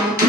thank you